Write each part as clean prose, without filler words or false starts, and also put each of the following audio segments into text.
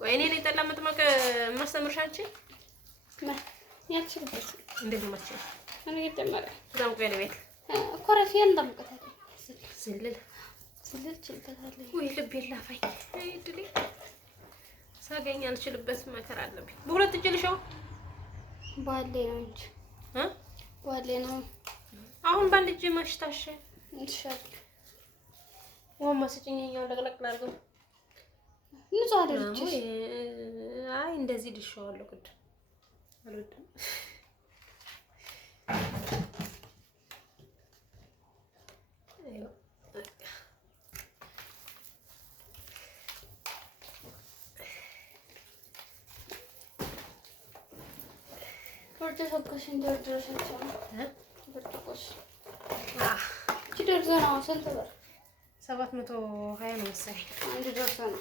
ቆይ እኔ ነኝ ጠላ መጥመቅ ማስተምርሽ አንቺ ያልችልበት እንዴት ነው ማትችል? እኔ ይደመረ በጣም ቆይ ነው ቤት ኮረፊያ እንደምቀታለሁ ስልል ችልበታለሁ ወይ ልብ የላፋኝ አይድሊ ሳገኝ አልችልበት መከራ አለብኝ። በሁለት እጅ ልሻው ባሌ ነው እንጂ ባሌ ነው። አሁን ባንድ እጅ ማሽታሽ እንሻል ወማ ስጭኝኛው ለቅለቅ ላድርገው ንጹህ አደረግሽ። አይ እንደዚህ ድሻዋለሁ ቅድ አልወድም። ወርደ ሰብከሽ እንደርደረሻቸው ብርጭቆሽ ደርዘና ስንት ብር? 720 ነው መሰለኝ አንድ ደርዘና።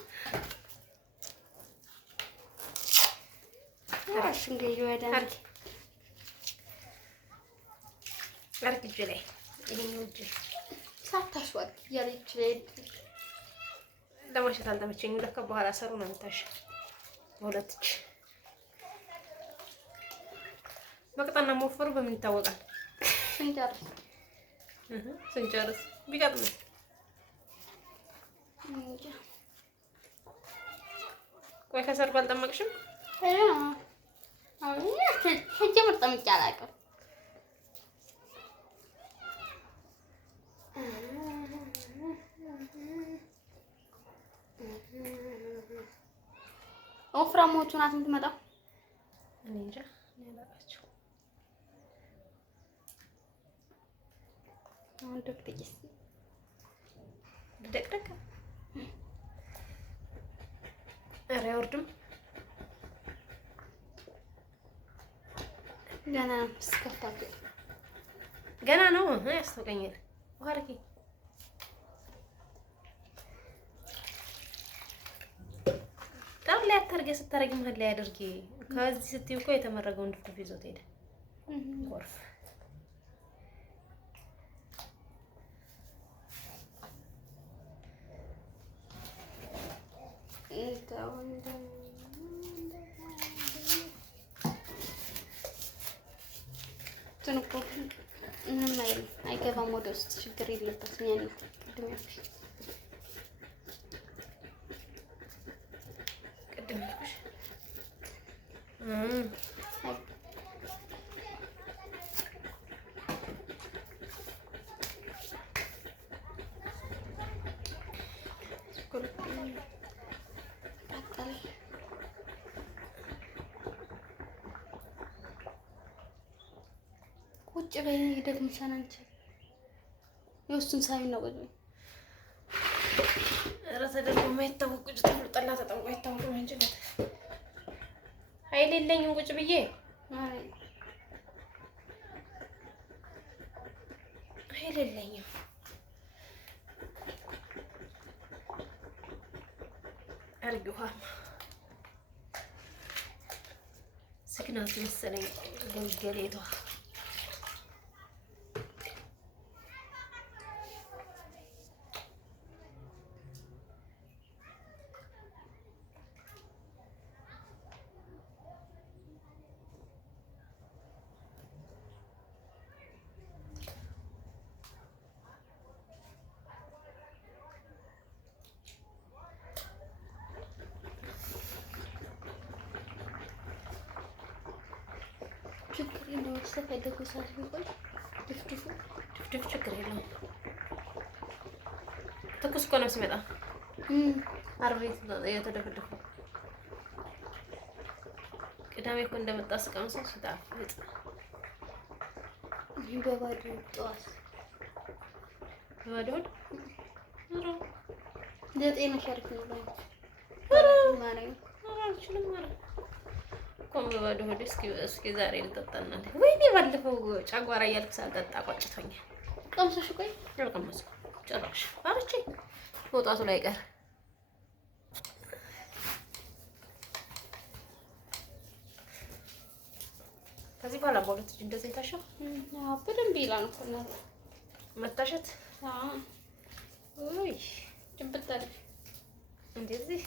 አሽ እንግዲህ ወደ አርግ እጅ ላይ ይሄኛው እጅ ሳታሽዋል ያለች ላይ ለማሸት አልተመቸኝም። ለካ በኋላ ሰሩ ነው የምታሽ በሁለት እጅ መቅጠና መወፈሩ በምን ይታወቃል? ስንጨርስ ቢቀጥም ቆይ ከሰርጉ አልጠመቅሽም? ሄጄ ጠምቄ አላውቅም። ወፍራሞቹ ናት የምትመጣው። እኔ እንጃ ያላችሁ አሁን ደቅደቅስ ደቅደቅ ኧረ አይወርድም ገና እስከፍታለሁ ገና ነው ያስታውቀኛል። ወርቂ ጣም ላይ አታርገ ስታረጊ መሀል ላይ አድርጊ። ከዚህ ስትይ እኮ የተመረገውን ድፍድፍ ይዞት ሄደ ጎርፍ። ትንቆ ምንም አይገባም ወደ ውስጥ ችግር የለበትም። ያን ቅድም ያልኩሽ ቁጭ በይ ደግሞ ሰናንቺ የውስጡን ሳቢ ነው። ቁጭ በይ ኧረ ተደርጎ የማይታወቅ ቁጭ ተብሎ ጠላ ተጠምቆ አይታወቅም እንጂ ኃይል የለኝም ቁጭ ብዬ ኃይል የለኝም። አርግዋ ስክናት መሰለኝ ገልገሌቷ ችግር የለውም። ተፈለጉ ሰዓት ቢቆይ ድፍድፍ ችግር የለውም። ትኩስ እኮ ነው ሲመጣ ዓርብ የተደፈደፈው ቅዳሜ እኮ እንደመጣ ስቀምሰው ሲጣፍጥ በባዶ ጠዋት በባዶ ለጤና ሸርፍ ነው ላይ ማረኝ አልችልም ማለት ቆም በባዶ ሆድ እስኪ ዛሬ ልጠጣና ወይኔ ባለፈው ጫጓራ እያልክ ሳልጠጣ ቆጭቶኛል። ቀምሰሽ ቆይ አልቀመስኩ ጭራሽ አረቼ መውጣቱ ላይ ቀር ከዚህ በኋላ በሁለት እጅ እንደዚህ ታሻው በደንብ ይላል እኮ ነው መታሸት። ወይ ጭብጣለሽ እንደዚህ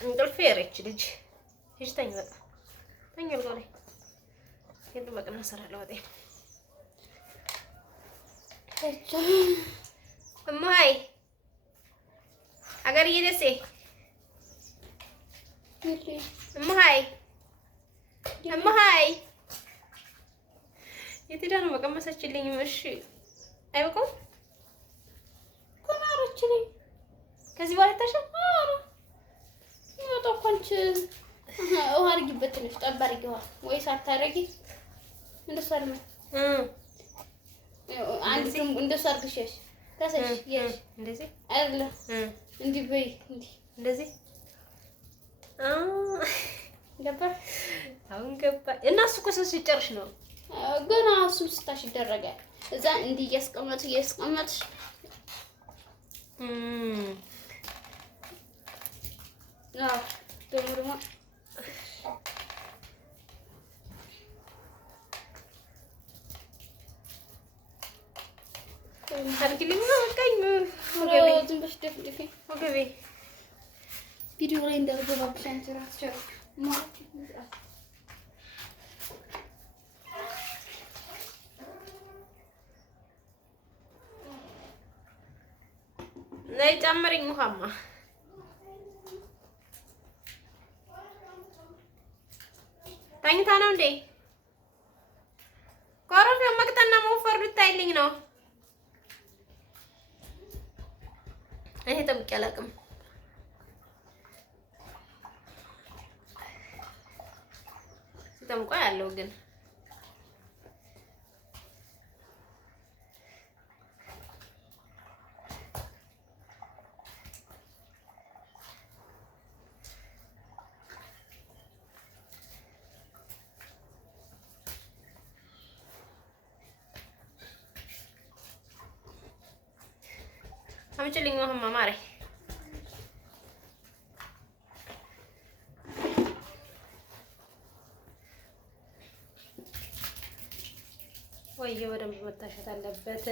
እንቅልፍ የረች ልጅ ሂጅ ተኝ። በቃ ተኝ አልጋው ላይ ሄዱ። በቃ እናሰራለሁ ወጤ እማይ አገር እየደሴ እማይ እማይ የት ሄዳ ነው? በቀመሰችልኝ። እሺ አይበቃም። ኮናሮችልኝ ከዚህ በኋላ ታሻል ይወጣ ኮንች ውሃ አድርጊበት ትንሽ ጠብ አድርጊዋ ወይ ሳታረጊ እንደሱ አይደለም። አንድ ደም እንደሱ አድርግሽ ታሰሽ ይሽ እንደዚህ አይደለም። እንዲህ በይ እንዲህ እንደዚህ ገባ። አሁን ገባ። እና እሱ እኮ ሰው ሲጨርሽ ነው ገና እሱም ስታሽ ይደረጋል። እዛ እንዲህ እያስቀመጥሽ ደግሞ ታርግልኝ ነው በቃኝ። ዝም ብለሽ ደፍድፊ ወገቤ ቪዲዮ ላይ እንዳልገባብሽ አንቺ እራስሽ ማለት ነው። ነይ ጨምሪኝ ውሃማ ተኝታ ነው እንዴ? ኮረፊው መቅጠና መወፈር ልታይልኝ ነው። እኔ ጠምቄ አላውቅም። ሲጠምቋ ያለው ግን አምጪልኝ ውሃማ ማሬ። ወይዬ በደንብ መታሸት አለበት።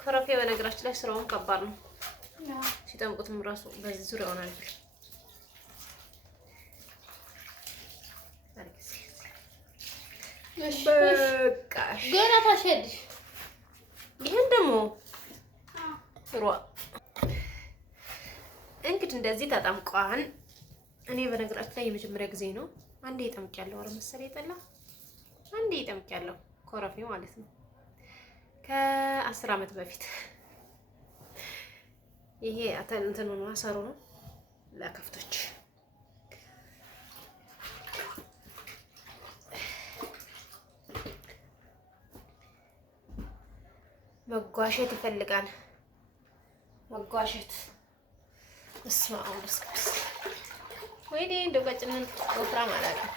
ኮረፌ በነገራችን ላይ ስራውን ከባድ ነው። ሲጠምቁትም ራሱ በዚህ ዙሪያ ሆናል። በቃ ገና ታሸድሽ። ይሄን ደግሞ ሩዋ እንግዲህ እንደዚህ ተጠምቋን። እኔ በነገራችን ላይ የመጀመሪያ ጊዜ ነው። አንዴ ጠምቄያለሁ። ኧረ መሰለኝ ጠላ አንዴ ጠምቄያለሁ። ኮረፌ ማለት ነው ከ10 ዓመት በፊት። ይሄ እንትኑ ነው አሰሩ ነው ለከፍቶች። መጓሸት ይፈልጋል። መጓሸት እስማ አውልስ ወይኔ እንደው ቀጭንን ወፍራም አላውቅም።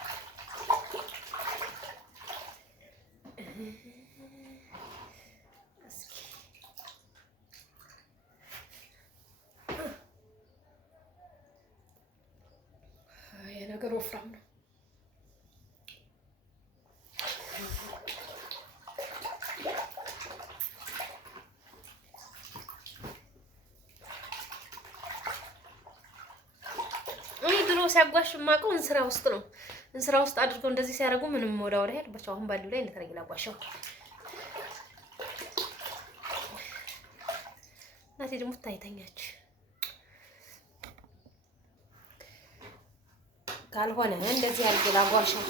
ነገር ወፍራም ነው። እኔ ድሮ ሲያጓሽ የማውቀው እንስራ ውስጥ ነው። እንስራ ውስጥ አድርገው እንደዚህ ሲያደርጉ ምንም ወደ ወዲያ ያልባቸው። አሁን ባሉ ላይ እንደተረገ ላጓሻው እናቴ ደግሞ ታይተኛች። ካልሆነ እንደዚህ ያልገላ ጓሻው